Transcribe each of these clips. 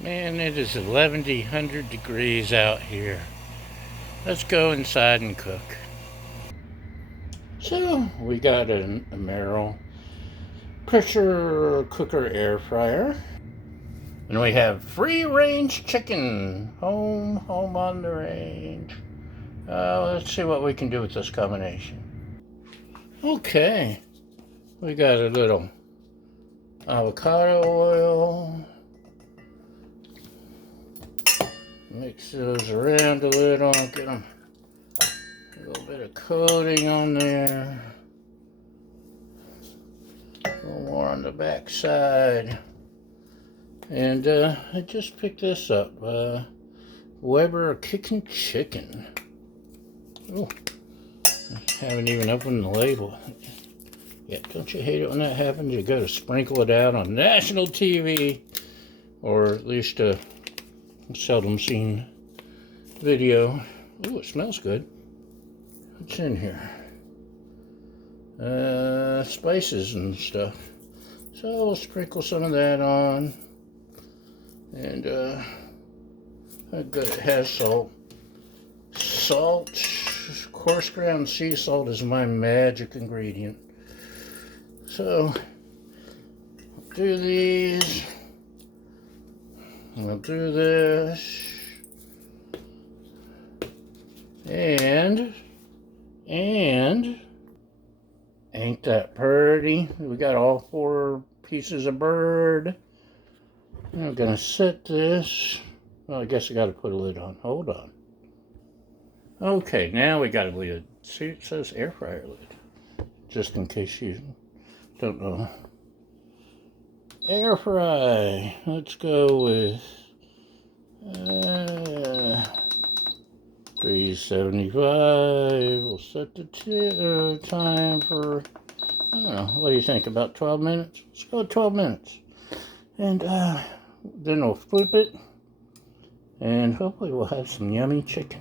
Man, it is 1100 degrees out here. Let's go inside and cook. So, we got an Emeril Pressure Air Fryer. And we have free range chicken. Home on the range. Let's see what we can do with this combination. Okay, we got a little avocado oil. Mix those around a little, get them a little bit of coating on there. A little more on the back side. And I just picked this up. Weber Kicking Chicken. Oh, I haven't even opened the label. Yeah, don't you hate it when that happens? You gotta sprinkle it out on national TV, or at least a seldom seen video. Oh, it smells good. What's in here? Spices and stuff. So we'll sprinkle some of that on. And good, it has salt. Salt, coarse ground sea salt is my magic ingredient. So I'll do these. We'll do this. And ain't that pretty? We got all 4 pieces of bird. I'm gonna set this. Well, I guess I gotta put a lid on. Hold on. Okay, now we got a lid. See, it says air fryer lid. Just in case you don't know. Air fry. Let's go with 375. We'll set the time for, I don't know, what do you think, about 12 minutes? Let's go 12 minutes. And then we'll flip it, and hopefully we'll have some yummy chicken.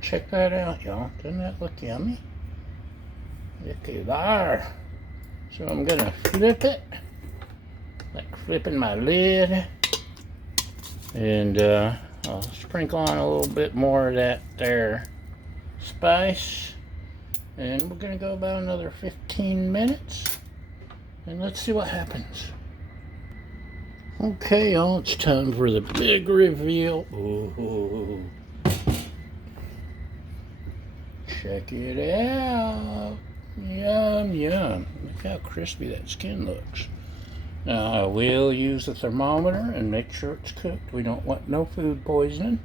Check that out, y'all. Doesn't that look yummy? Looky there. So I'm gonna flip it, like flipping my lid, and I'll sprinkle on a little bit more of that there spice, and we're gonna go about another 15 minutes, and let's see what happens. Okay, y'all, it's time for the big reveal. Ooh. Check it out. Yum, yum. Look how crispy that skin looks. Now, I will use the thermometer and make sure it's cooked. We don't want no food poisoning.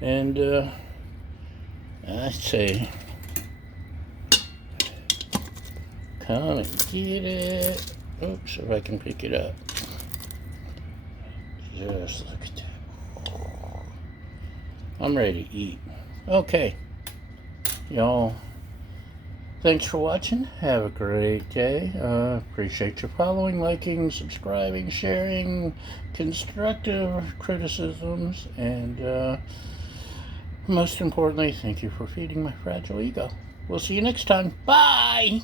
And, I say, come and get it. Oops, if I can pick it up. Just look at that. I'm ready to eat. Okay, y'all. Thanks for watching. Have a great day. Appreciate your following, liking, subscribing, sharing, constructive criticisms, and most importantly, thank you for feeding my fragile ego. We'll see you next time. Bye!